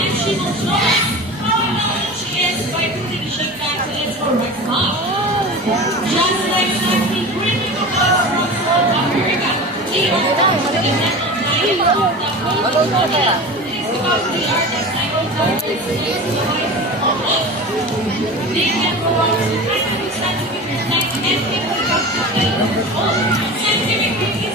and she will show us how knowledge she is by putting shake back to its correct mouth. Just like the British of America, they are also the mental diet that will is about the art of scientific they can go on to scientific design and people come to scientific thinking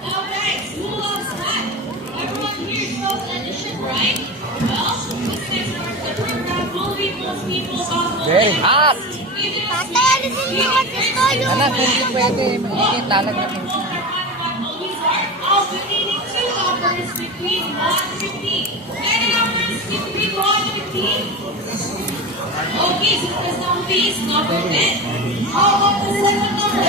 Alright, who loves that? Everyone here knows addition, right? Well, this next part of the program will be most people's Very hot! Tatay, alisin mo kasi ito yung... Anak, hindi pwede. Mainit, lalagyan mo. Alternating 2 hours between 1:15. Many hours between 1:15. Okay, so this number is number 10. How about the second number?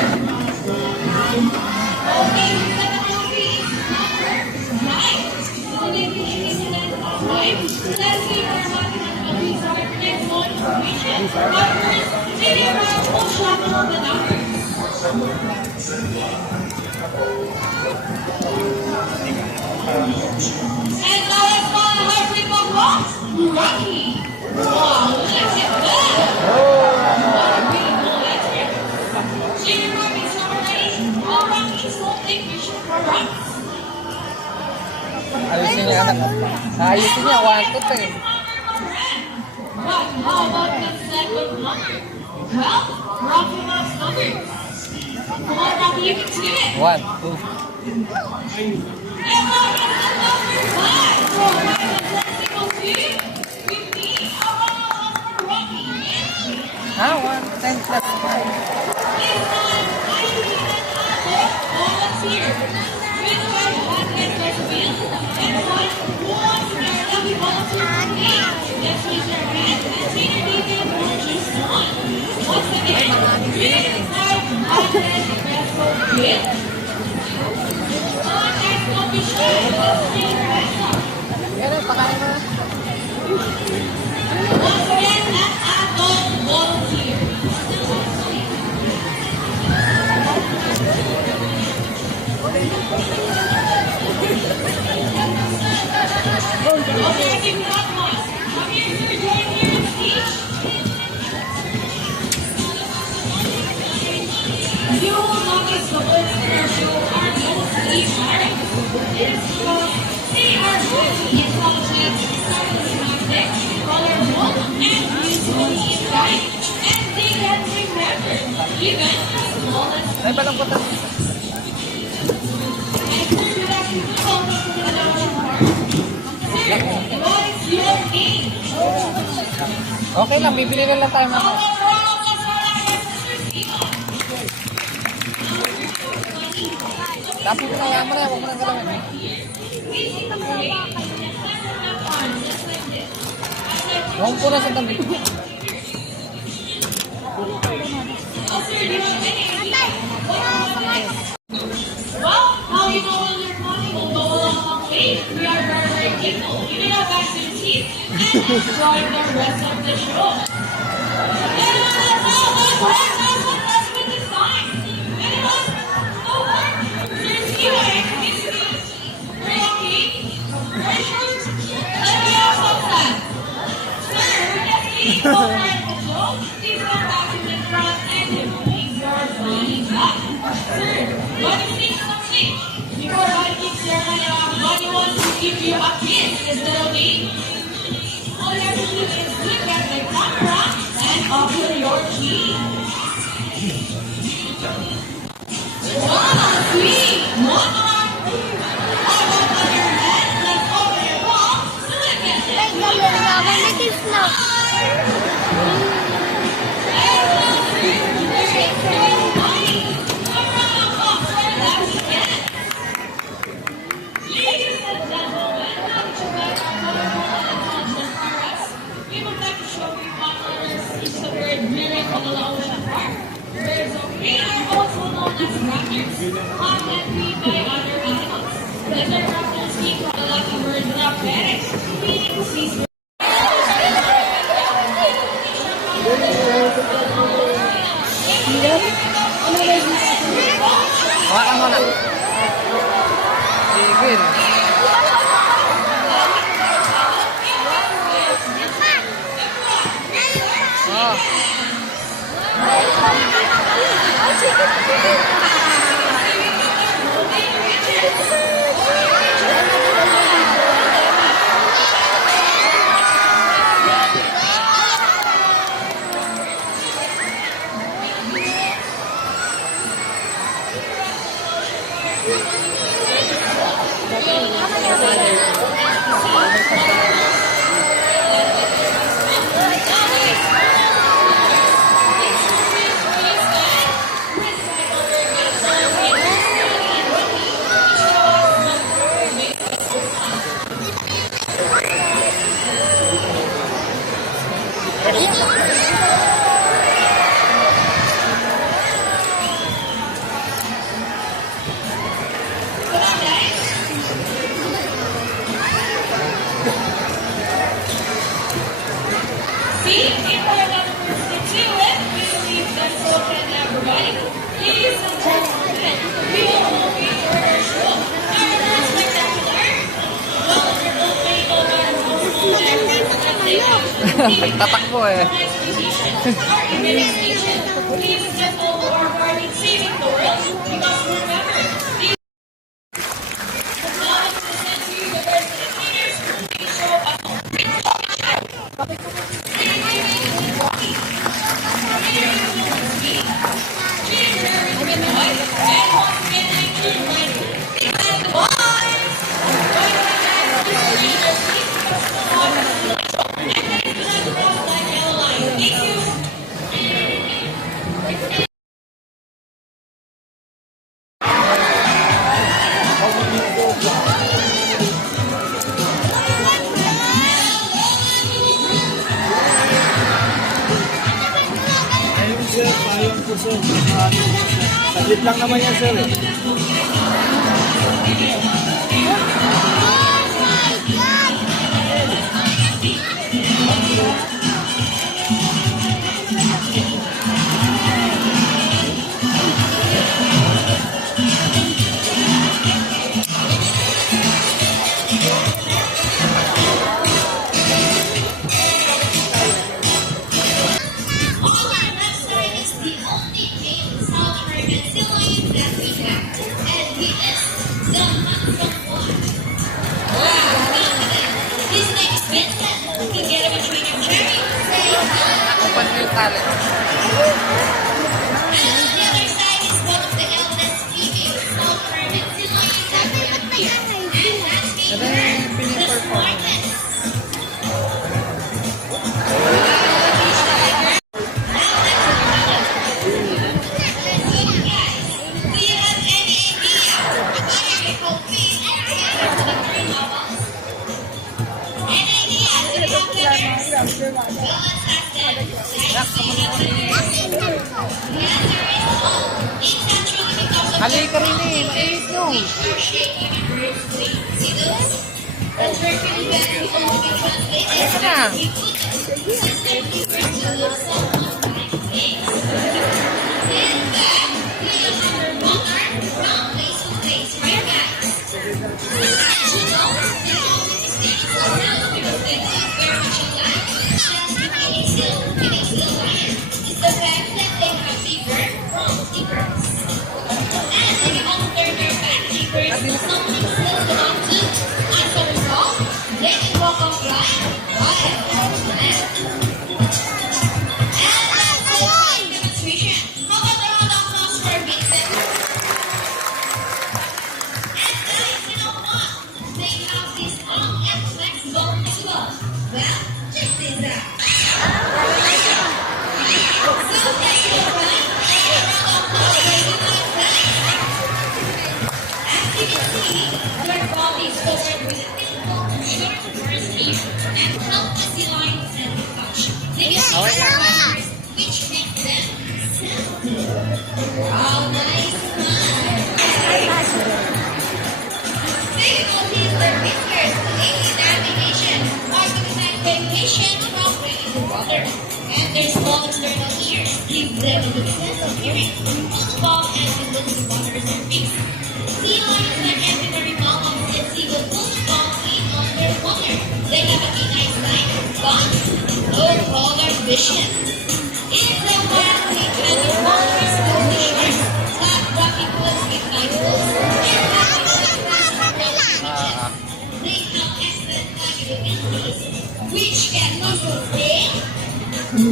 Okay, the second number is number 9. So the definition is number 5. Let's see our mathematical result next one information. But first, maybe around we'll shuffle the numbers. And now let's call the hybrid of what? Rocky. Wow, look at that. What a beautiful letter. Junior Rocky is number 9. All Rockies will take vision for rocks. Ayusin niya, anak. Ayusin niya, 1 to 10. But how about the second number? Well, Rocky loves numbers. Come on, Rocky, you can do it. 1, 2. And now it's the number 5. So, right, let's equal to 15. How about for Rocky? Ha? 1, 10 plus 5. This time, I need an apple. Oh, let's hear. Which one has get first wheel? And one who wants to learn that we volunteer for me? Let's raise your hand and say your detail or just one. Once again, read the time has get first wheel. Don't be shy. Let's see your hands up. Ganun, pakain mo na. Once again, an adult volunteer. Okay, I think that one. Come here, sir. Join here in the beach. You will notice the words in our show are mostly married. It is because they are mostly intelligent, charismatic, colorful, and visually bright. And they can remember even the smallest Ay, balangkotan. and sir, good afternoon. Welcome to the adoption park. Sir, what is your name? Okay lang, bibili na lang tayo How mga. about roll of the Sir Simon? Tapos mo na, mo na, huwag mo na galawin. Huwag po na sa tabi. Well, how you know when your money will go along a long way? We are very, very grateful. You may now back to the seat and enjoy the rest of the show. Let's with the sign. Anyone? No one? Seriously, I introduce you. Very okay. Very sure. Let me ask what's that. Sir, we're just leaving the rifle show. Please come back to the front and leave your money back. Sir, what do you think of something? Before I keep staring at God wants to give you a kiss. Is that okay? All you have to do is look at the camera and open your cheek. 1, 3, 1 arm. How about on your head? Let's open your palm. Look at it. Ay, gano'n na. Manitis na. Ladies and gentlemen, welcome to our Intelligent Parks. We would like to show you one other speech of bird rearing on the Ocean Park. Birds of prey are also known as raptors, caught and feed by other animals. These are raptors keep on the lucky birds without parents, feeding to cease See, if I have the person to do it, we believe that social and everybody. Ladies and gentlemen, we will be for our show. Our last spectacular, wonderful people are Nagtatakbo eh. our imminent station. Ladies and gentlemen, who are guarding saving the world, because remember, these now to present to you the best entertainers who show up. Ayun sir, payong po sir. Saglit lang naman yan sir eh. Kapan ko yung talent. Ano yung piniperform? Halika rin eh, mainit no. Halika na. And their small external ears give them a good sense of hearing. Both fall and will look to water their feet. Sea lions like ordinary mammals and sea will both fall in on their water. They have a keen eyesight, but no color vision. In the wild, they can be water slowly sharp. bodies, which can muscle pain,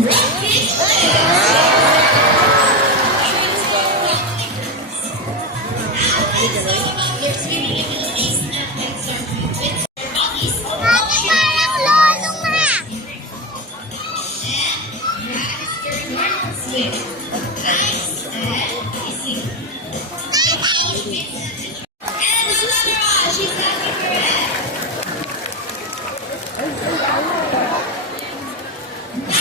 rapid let's talk about their swimming abilities and exercise their bodies. Ate, parang lolo nga. That is their normal swim. Nice and easy. And Sandra, she's happy for it.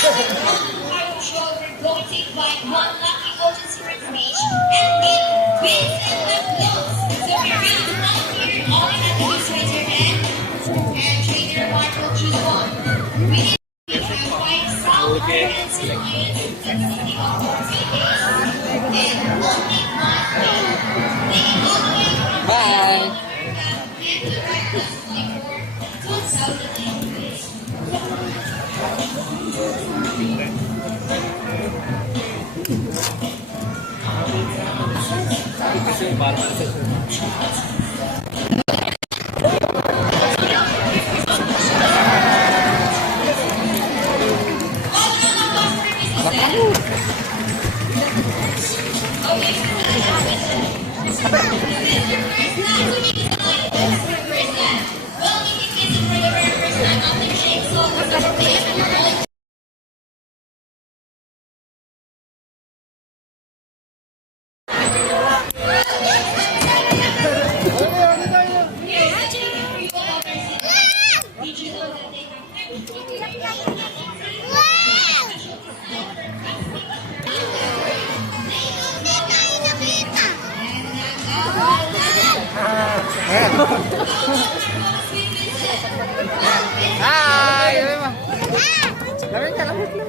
Our children going to invite one lucky audience for speech and meet Vincent McDonald. So if you're really not here, all you have to do is raise your hand and trainer one will choose one. We have white sound parents and lions and city of Orpheus and only one way. Taking all the way from Bye. America and to Breakfast 24, 2008. Hi! Sabi mo. Sabi ka, lapit lang.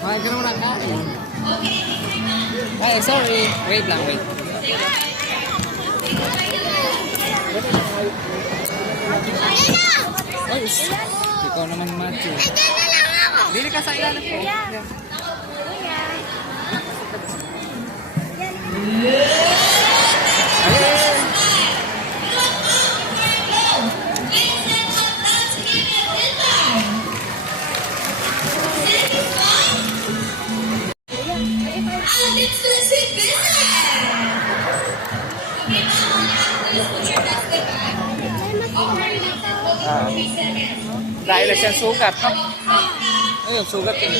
Mahal ka naman ang kain. Ay, sorry. Wait lang, wait. Ay, ikaw naman macho. Dili ka sa ilalim ko. Dahil na siyang sugat, no? Ayun, sugat yun.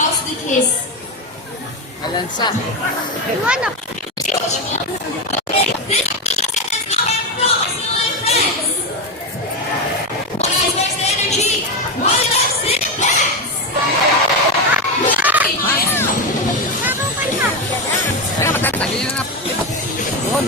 How's the kiss? Malansa. Iwan ako. Guys, where's the energy? Why not sit pants? Teka, matatagin na nga. Doon.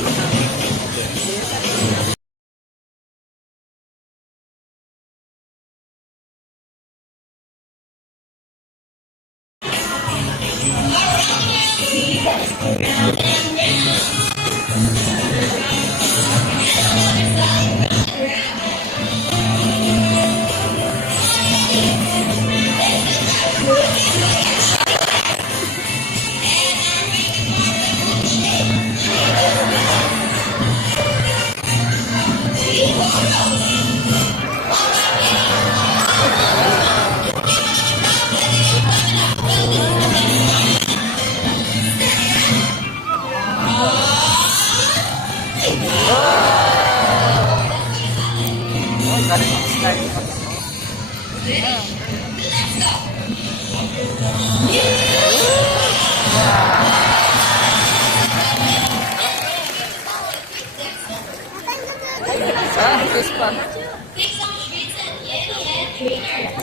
Take some treats and Yeti and trainer.